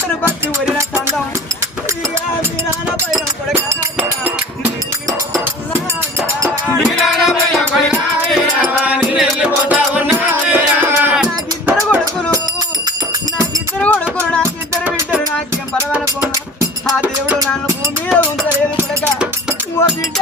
పంటను పచ్చి ఒరిన తండం మీ నాన్న పైన కొడక నాకిద్దరు కొడుకులు నాకిద్దరు బిడ్డలు నాకేం పరవనుకున్నా ఆ దేవుడు నన్ను భూమి మీద ఉంచలేదు కొడక ఓ బిడ్డ